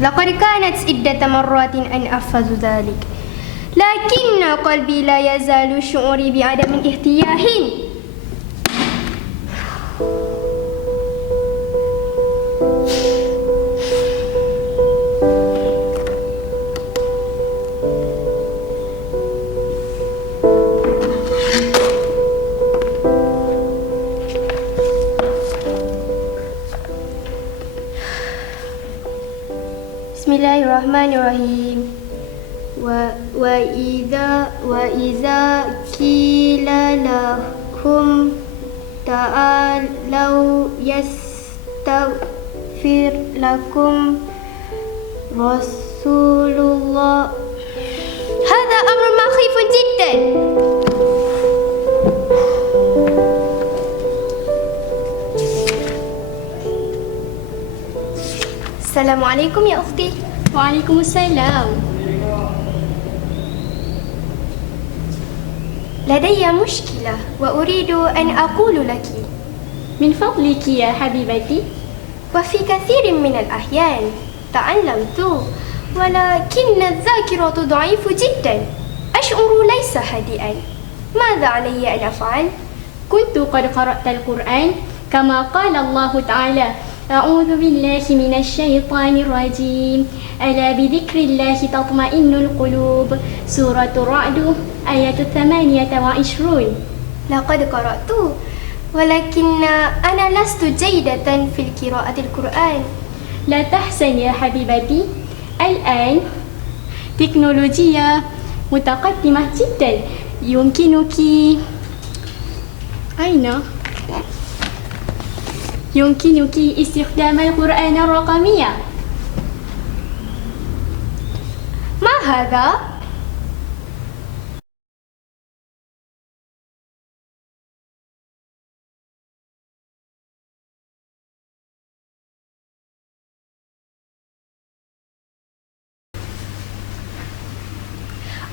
لقد كانت عدة مرات أن أحفظ ذلك لكن قلبي لا يزال شعوري بعدم الاهتياح بسم الله الرحمن الرحيم و وإذا وإذا قيل لكم تعالوا يستغفر لكم رسول الله السلام عليكم يا أختي. وعليكم السلام. لدي مشكلة وأريد أن أقول لك. من فضلك يا حبيبتي. وفي كثير من الأحيان تعلمت ولكن الذاكرة ضعيف جدا. أشعر ليس هادئا. ماذا علي أن أفعل؟ كنت قد قرأت القرآن كما قال الله تعالى أعوذ بالله من الشيطان الرجيم. ألا بذكر الله تطمئن القلوب؟ سورة الرعد آية ثمانية وعشرون. لقد قرأت ولكن أنا لست جيدة في قراءة القرآن. لا تحزن يا حبيبتي. الآن تكنولوجيا متقدمة جدا. يمكنك أين؟ يمكنك استخدام القرآن الرقمية ما هذا؟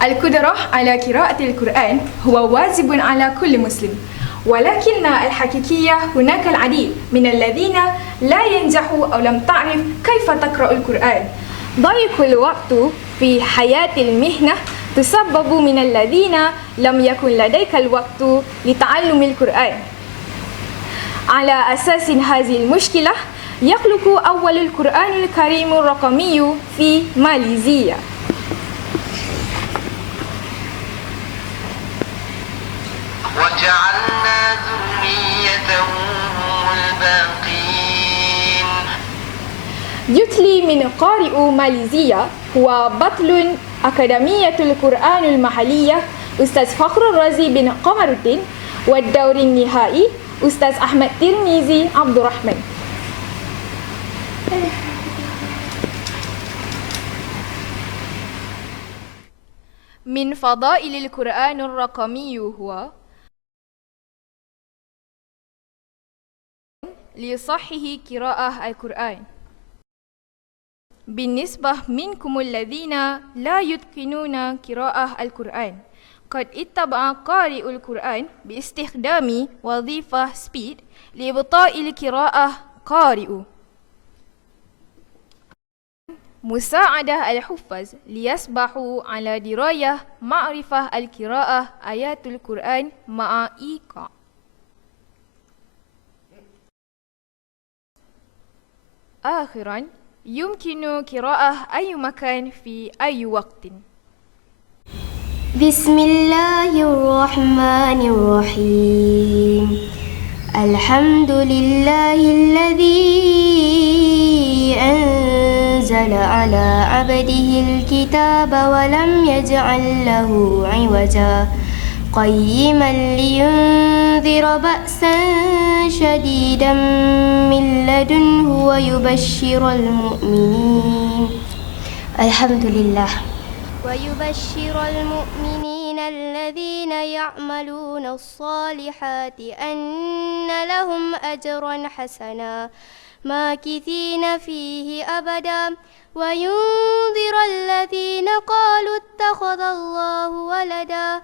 القدرة على قراءة القرآن هو واجب على كل مسلم ولكن الحقيقية هناك العديد من الذين لا ينجحوا أو لم تعرف كيف تقرأ القرآن. ضيق الوقت في حياة المهنة تسبب من الذين لم يكن لديك الوقت لتعلم القرآن. على أساس هذه المشكلة يخلق أول القرآن الكريم الرقمي في ماليزيا. وجعلنا يتلي من قارئ ماليزيا هو بطل أكاديمية القرآن المحلية أستاذ فخر الرازي بن قمر الدين والدور النهائي أستاذ أحمد ترميزي عبد الرحمن. من فضائل القرآن الرقمي هو لصحه قراءة القرآن. بالنسبة منكم الذين لا يتقنون قراءة القرآن. قد اتبع قارئ القرآن باستخدام وظيفة سبيد لإبطاء القراءة قارئ. مساعدة الحفاظ ليصبحوا على دراية معرفة القراءة آيات القرآن مع إيقاع. آخرا يمكن قراءة أي مكان في أي وقت بسم الله الرحمن الرحيم الحمد لله الذي أنزل على عبده الكتاب ولم يجعل له عوجا قيما لينذر بأسا شديدا من لدنه ويبشر المؤمنين. الحمد لله. ويبشر المؤمنين الذين يعملون الصالحات أن لهم أجرا حسنا ماكثين فيه أبدا. وينذر الذين قالوا اتخذ الله ولدا.